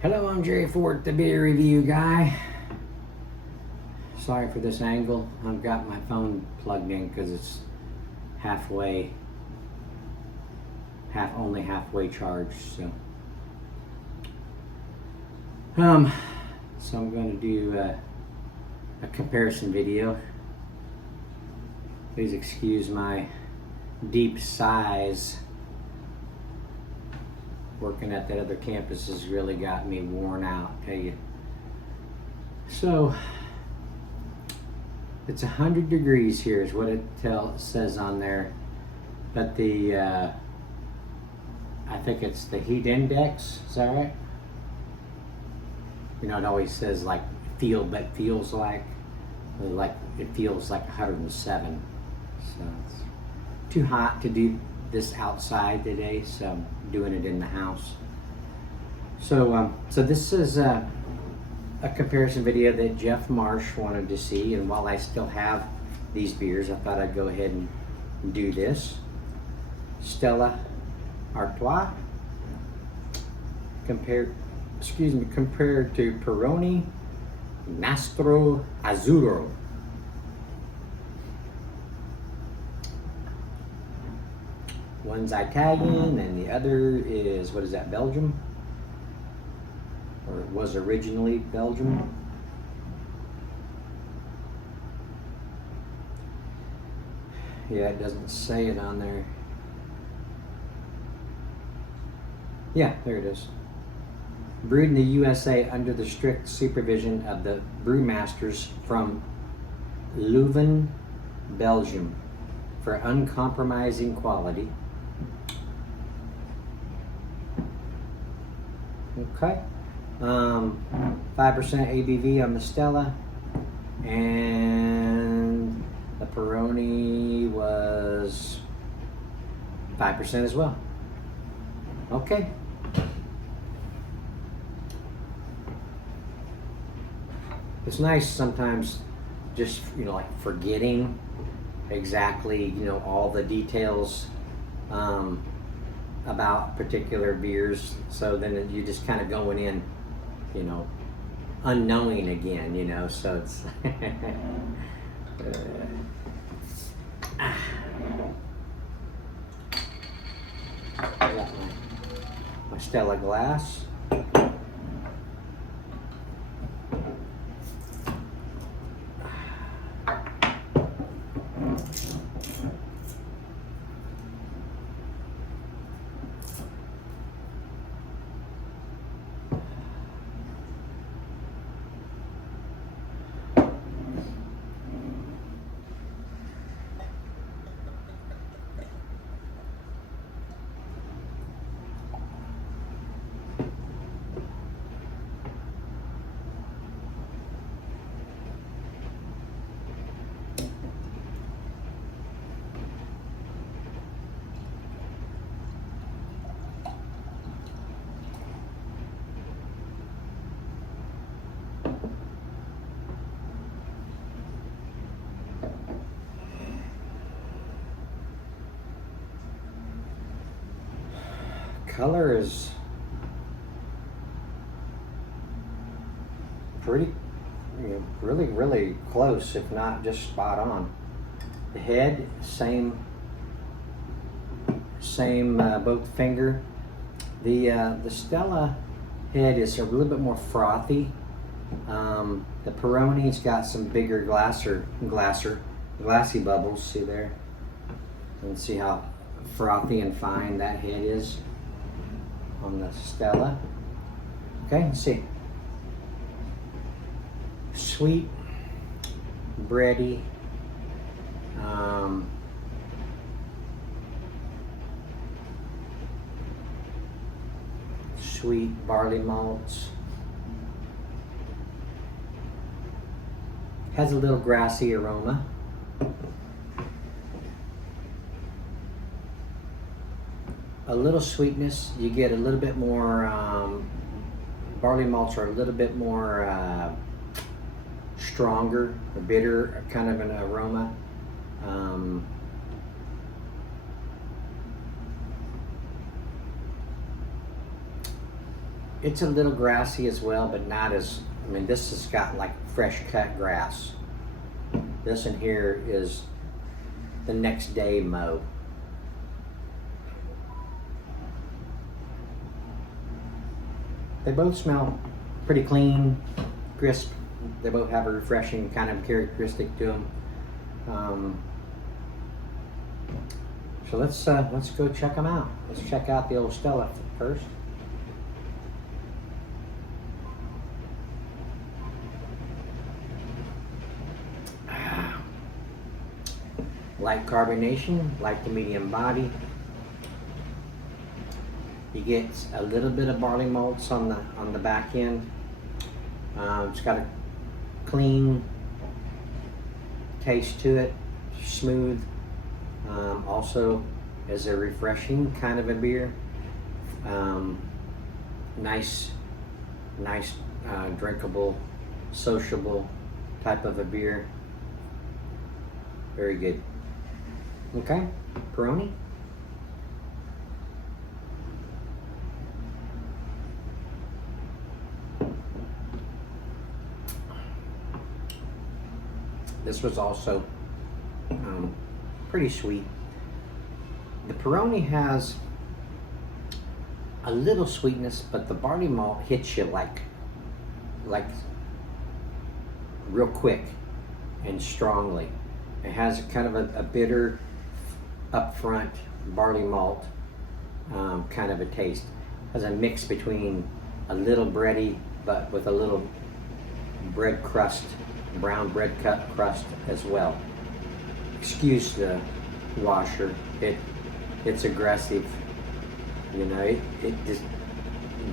Hello, I'm Jerry Ford, the beer review guy. Sorry for this angle. I've got my phone plugged in because it's only halfway charged. So I'm going to do a comparison video. Please excuse my deep sighs. Working at that other campus has really got me worn out, I tell you. So it's 100 degrees here is what it says on there, but the I think it's the heat index. Is that right? You know, it always says like feels like it feels like 107. So it's too hot to do this outside today, so I'm doing it in the house. So this is a comparison video that Jeff Marsh wanted to see, and while I still have these beers, I thought I'd go ahead and do this. Stella Artois compared to Peroni Nastro Azzurro. One's Italian and the other is, what is that, Belgium? Or it was originally Belgium. Yeah, it doesn't say it on there. Yeah, there it is. Brewed in the USA under the strict supervision of the brewmasters from Leuven, Belgium, for uncompromising quality. Okay, 5% ABV on the Stella, and the Peroni was 5% as well. Okay. It's nice sometimes just, you know, like forgetting exactly, you know, all the details about particular beers, so then you just kind of going in, you know, unknowing again, you know, so it's I got my Stella glass. Color is pretty, you know, really close, if not just spot on. The head, same both finger. The Stella head is a little bit more frothy. The Peroni's got some bigger glassy bubbles. See there? You can see how frothy and fine that head is on the Stella. Okay, let's see. Sweet, bready, sweet barley malts. Has a little grassy aroma. A little sweetness. You get a little bit more, barley malts are a little bit more stronger, a bitter kind of an aroma. it's a little grassy as well, but not as, I mean, this has got like fresh cut grass. This in here is the next day mow. They both smell pretty clean, crisp. They both have a refreshing kind of characteristic to them. So let's go check them out. Let's check out the old Stella first. Light carbonation, light to medium body. You get a little bit of barley malts on the back end. It's got a clean taste to it, smooth. Also is a refreshing kind of a beer. Nice, drinkable, sociable type of a beer. Very good. Okay, Peroni. This was also pretty sweet. The Peroni has a little sweetness, but the barley malt hits you like real quick and strongly. It has kind of a bitter upfront barley malt kind of a taste. It has a mix between a little bready, but with a little bread crust, brown bread crust as well. Excuse the washer. It's aggressive. You know, it just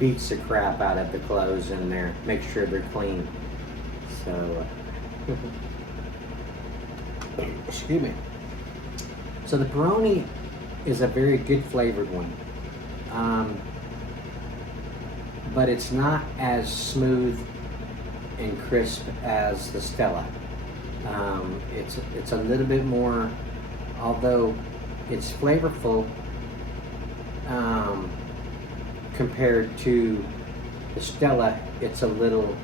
beats the crap out of the clothes in there. Make sure they're clean. So, excuse me. So the Peroni is a very good flavored one, but it's not as smooth and crisp as the Stella. It's a little bit more, although it's flavorful compared to the Stella. It's a little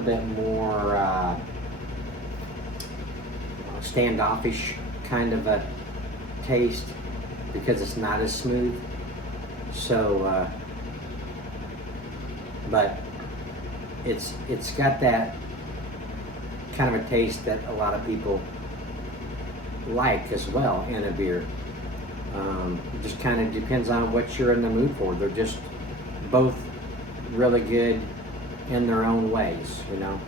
bit more standoffish kind of a taste because it's not as smooth. So, but it's got that kind of a taste that a lot of people like as well in a beer. It just kind of depends on what you're in the mood for. They're just both really good in their own ways, you know.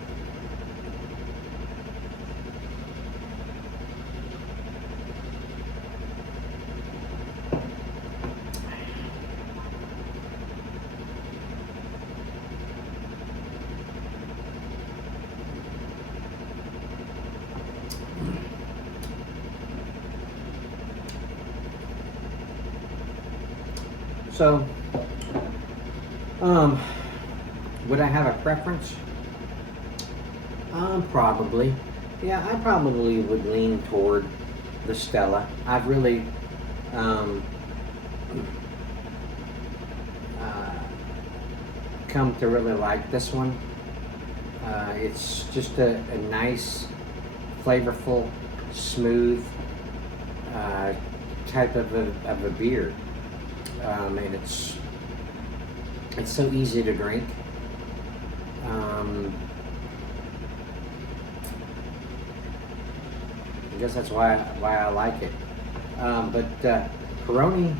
So, would I have a preference? Probably. Yeah, I probably would lean toward the Stella. I've really come to really like this one. It's just a nice, flavorful, smooth type of a beer. And it's so easy to drink. I guess that's why I like it. But Peroni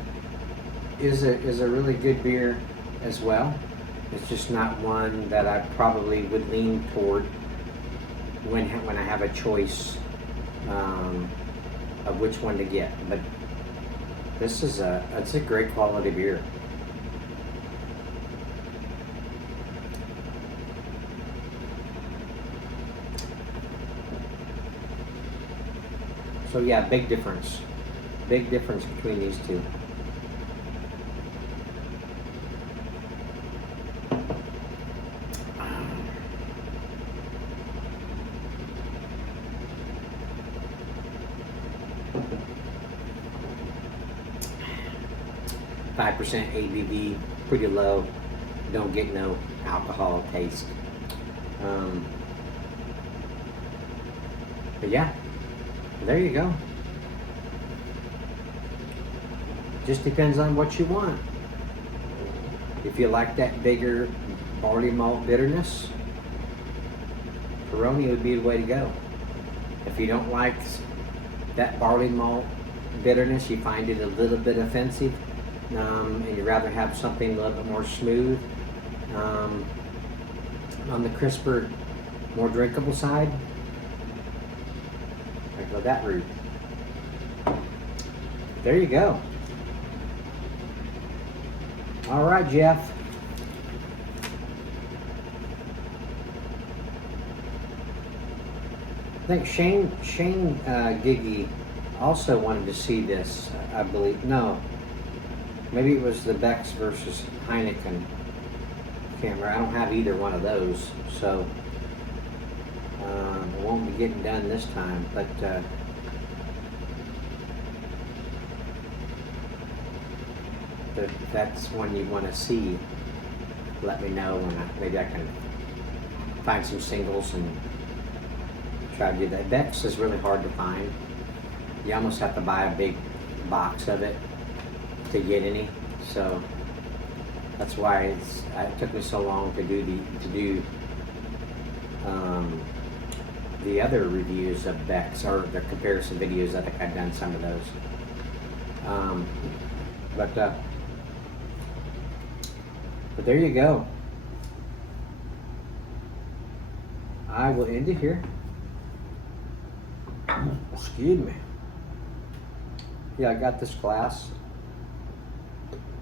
is a really good beer as well. It's just not one that I probably would lean toward when I have a choice of which one to get. But this is it's a great quality beer. So yeah, big difference between these two. 5% ABV, pretty low. Don't get no alcohol taste. But yeah, there you go. Just depends on what you want. If you like that bigger barley malt bitterness, Peroni would be the way to go. If you don't like that barley malt bitterness, you find it a little bit offensive, and you'd rather have something a little bit more smooth, on the crisper, more drinkable side, I go that route. There you go. All right, Jeff. I think Shane Giggy also wanted to see this, I believe. No, maybe it was the Beck's versus Heineken camera. I don't have either one of those, so it won't be getting done this time. But if that's one you want to see, let me know, and maybe I can find some singles and try to do that. Beck's is really hard to find. You almost have to buy a big box of it to get any. So that's why it took me so long to do the other reviews of Beck's, or the comparison videos. I think I've done some of those. But there you go. I will end it here. Excuse me. Yeah, I got this glass.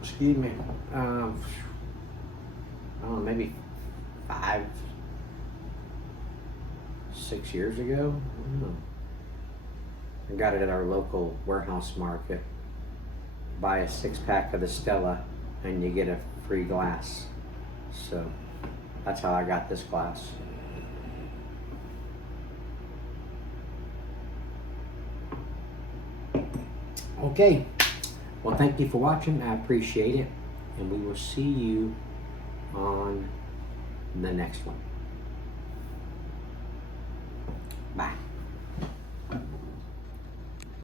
Excuse me. I don't know, maybe 5, 6 years ago. I don't know. I got it at our local warehouse market. Buy a 6-pack of the Stella and you get a free glass. So that's how I got this glass. Okay, well, thank you for watching. I appreciate it, and we will see you on the next one. Bye.